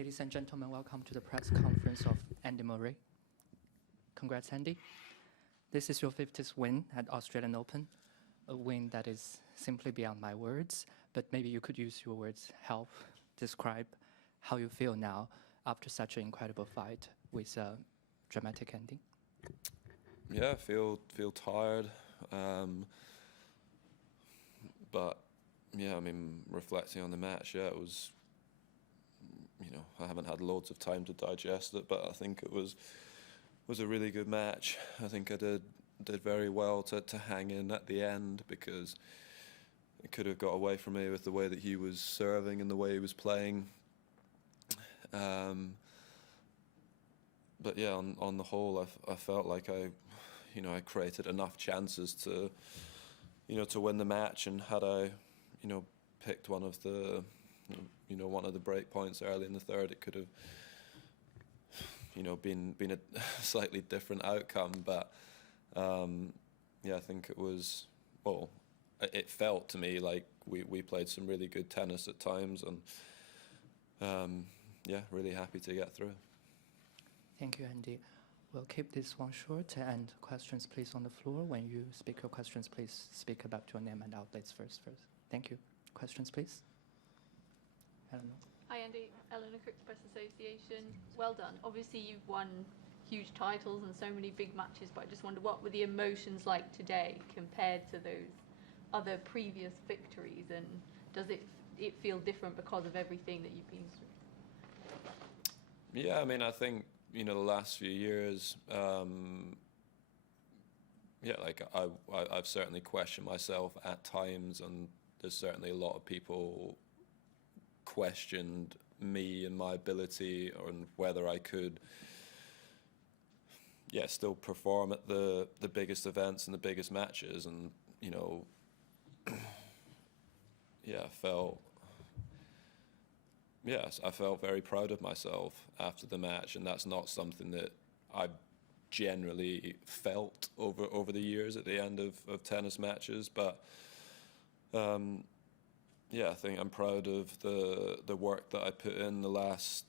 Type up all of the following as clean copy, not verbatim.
Ladies and gentlemen, welcome to the press conference of Andy Murray. Congrats, Andy. This is your 50th win at Australian Open, a win that is simply beyond my words, but maybe you could use your words, help describe how you feel now after such an incredible fight with a dramatic ending. Yeah, feel tired, but yeah, I mean, reflecting on the match, yeah, it was, you know, I haven't had loads of time to digest it, but I think it was a really good match. I think I did very well to hang in at the end, because it could have got away from me with the way that he was serving and the way he was playing. But yeah, on the whole, I felt like I created enough chances to, to win the match, and had I, picked one of the break points early in the third, it could have, been a slightly different outcome. But yeah, I think it was, well, it felt to me like we played some really good tennis at times, and yeah, really happy to get through. Thank you, Andy. We'll keep this one short, and questions please on the floor. When you speak your questions, please speak about your name and outlets first. Thank you. Questions, please. Eleanor. Hi, Andy. Eleanor Crooks, Press Association. Well done. Obviously, you've won huge titles and so many big matches, but I just wonder, what were the emotions like today compared to those other previous victories, and does it feel different because of everything that you've been through? Yeah, I mean, I think, the last few years, yeah, like I've certainly questioned myself at times, and there's certainly a lot of people questioned me and my ability, and whether I could, yeah, still perform at the biggest events and the biggest matches. And yeah, I felt very proud of myself after the match, and that's not something that I've generally felt over the years at the end of tennis matches. But yeah, I think I'm proud of the work that I put in the last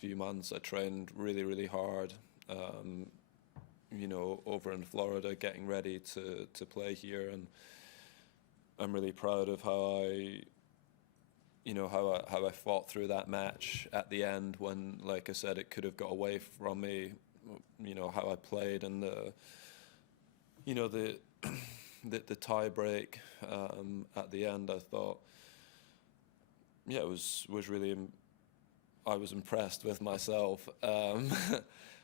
few months. I trained really, really hard, over in Florida, getting ready to play here, and I'm really proud of how I fought through that match at the end, when, like I said, it could have got away from me. How I played, and the tie break at the end, I thought, yeah, it was really, I was impressed with myself,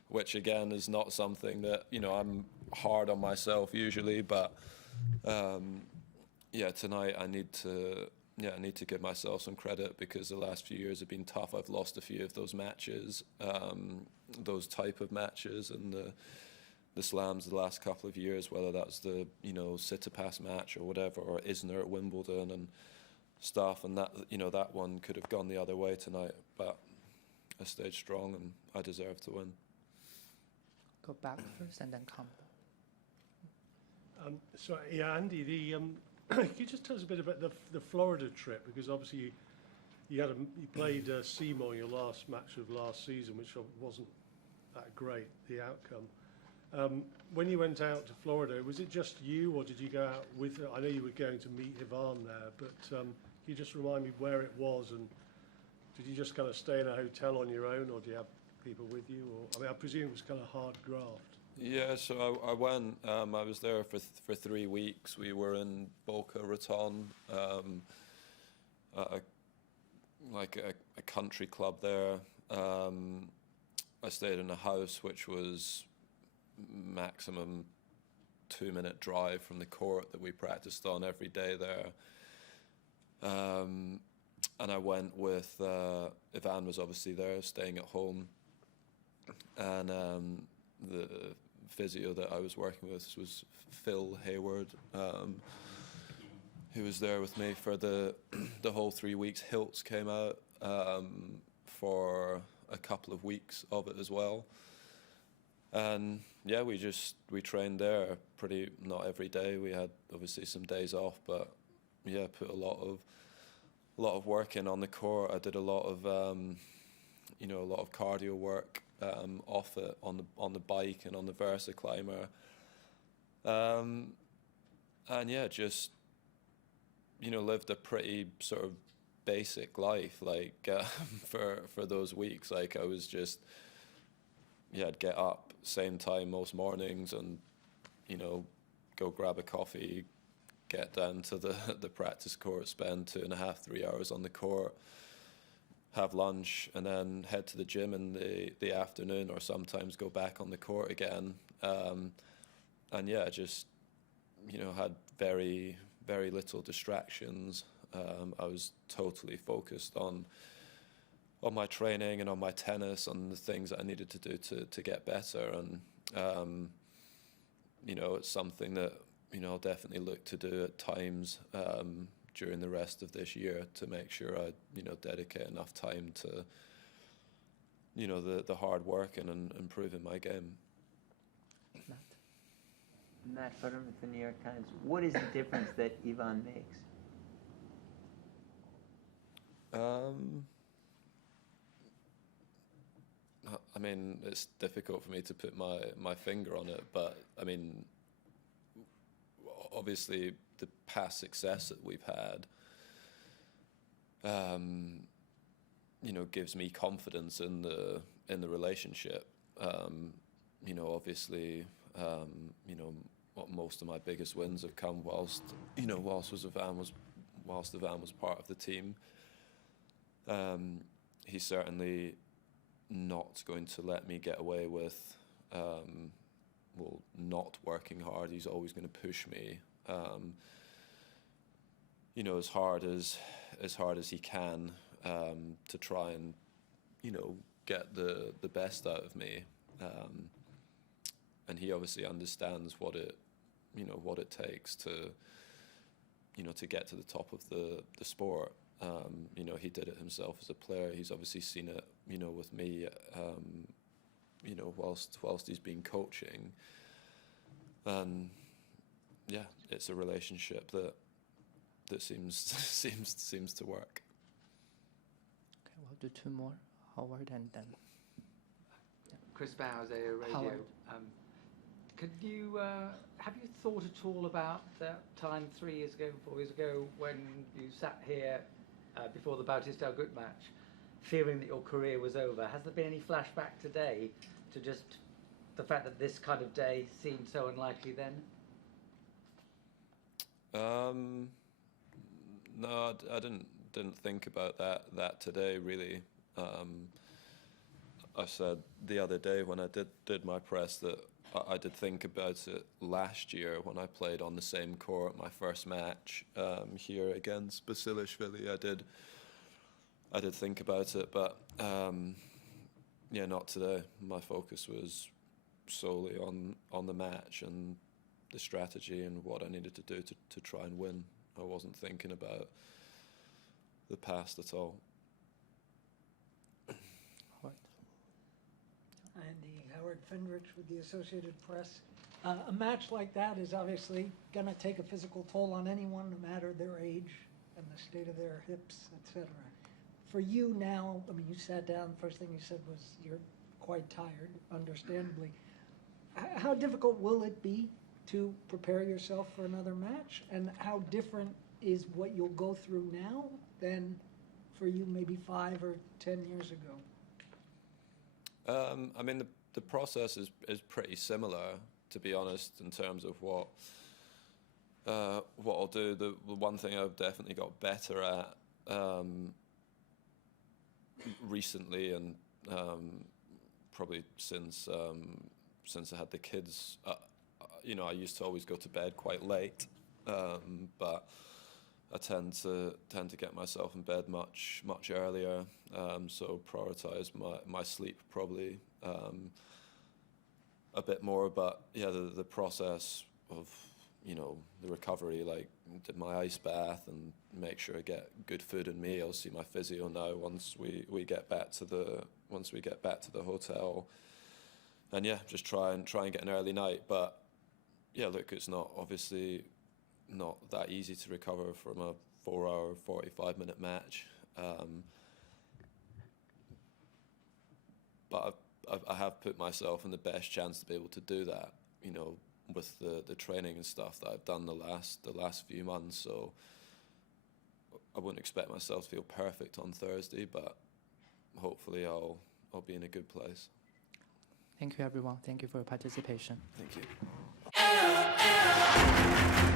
which again is not something that, I'm hard on myself usually, but yeah, tonight I need to give myself some credit, because the last few years have been tough. I've lost a few of those matches, those type of matches, and the slams the last couple of years, whether that's the Tsitsipas match or whatever, or Isner at Wimbledon and stuff, and that that one could have gone the other way tonight, but I stayed strong, and I deserve to win. Go back first and then come. So yeah, Andy, can you just tell us a bit about the Florida trip? Because obviously you played Seymour in your last match of last season, which wasn't that great, the outcome. When you went out to Florida, was it just you, or did you go out with? I know you were going to meet Ivan there, but can you just remind me where it was, and did you just kind of stay in a hotel on your own, or do you have people with you? Or I mean, I presume it was kind of hard graft. Yeah, so I went. I was there for 3 weeks. We were in Boca Raton, a country club there. I stayed in a house which was maximum 2-minute drive from the court that we practiced on every day there. And I went with Ivan was obviously there, staying at home, and the physio that I was working with was Phil Hayward, who was there with me for the whole 3 weeks. Hiltz came out for a couple of weeks of it as well, and yeah, we trained there not every day. We had obviously some days off, but yeah, put a lot of work in on the court. I did a lot of you know, a lot of cardio work off it on the bike and on the Versa climber. And yeah, just, you know, lived a pretty sort of basic life, like for those weeks. Like I was just, yeah, I'd get up same time most mornings and, you know, go grab a coffee, get down to the practice court, spend 2.5, 3 hours on the court, have lunch, and then head to the gym in the afternoon, or sometimes go back on the court again. And yeah, just, you know, had very, very little distractions. I was totally focused on my training and on my tennis, on the things that I needed to do to get better. And, you know, it's something that, you know, I'll definitely look to do at times during the rest of this year to make sure I, you know, dedicate enough time to, you know, the hard work and improving my game. Matt? Matt Furman with the New York Times. What is the difference that Ivan makes? I mean, it's difficult for me to put my finger on it, but I mean, obviously the past success that we've had, you know, gives me confidence in the relationship. You know, obviously, you know, most of my biggest wins have come whilst Ivan was part of the team. He's certainly not going to let me get away with, not working hard. He's always going to push me, you know, as hard as he can, to try and, you know, get the best out of me. And he obviously understands what it takes to, you know, to get to the top of the sport. You know, he did it himself as a player. He's obviously seen it, you know, with me, you know, whilst he's been coaching. And yeah, it's a relationship that seems to work. Okay, we'll do two more. Howard and then. Chris Bowers, AO Radio. Howard. Could you have you thought at all about that time 3 years ago, 4 years ago, when you sat here before the Bautista Agut match, fearing that your career was over? Has there been any flashback today to just the fact that this kind of day seemed so unlikely then? No, I didn't think about that today, really. I said the other day when I did my press that I did think about it last year when I played on the same court, my first match here against Basilashvili. I did think about it, but yeah, not today. My focus was solely on the match and the strategy and what I needed to do to try and win. I wasn't thinking about the past at all. Andy, Howard Fendrich with the Associated Press. A match like that is obviously going to take a physical toll on anyone, no matter their age and the state of their hips, etc. For you now, I mean, you sat down, the first thing you said was you're quite tired, understandably. How difficult will it be to prepare yourself for another match? And how different is what you'll go through now than for you maybe 5 or 10 years ago? I mean, the process is pretty similar, to be honest, in terms of what I'll do. The one thing I've definitely got better at recently, and probably since I had the kids, you know, I used to always go to bed quite late, but I tend to get myself in bed much earlier, so prioritize my sleep probably a bit more. But yeah, the process of, you know, the recovery, like did my ice bath and make sure I get good food in me. I'll see my physio now once we get back to the hotel, and yeah, just try and get an early night. But yeah, look, it's obviously not that easy to recover from a 4-hour, 45-minute match. but I have put myself in the best chance to be able to do that, you know, with the training and stuff that I've done the last few months. So I wouldn't expect myself to feel perfect on Thursday, but hopefully I'll be in a good place. Thank you, everyone. Thank you for your participation. Thank you.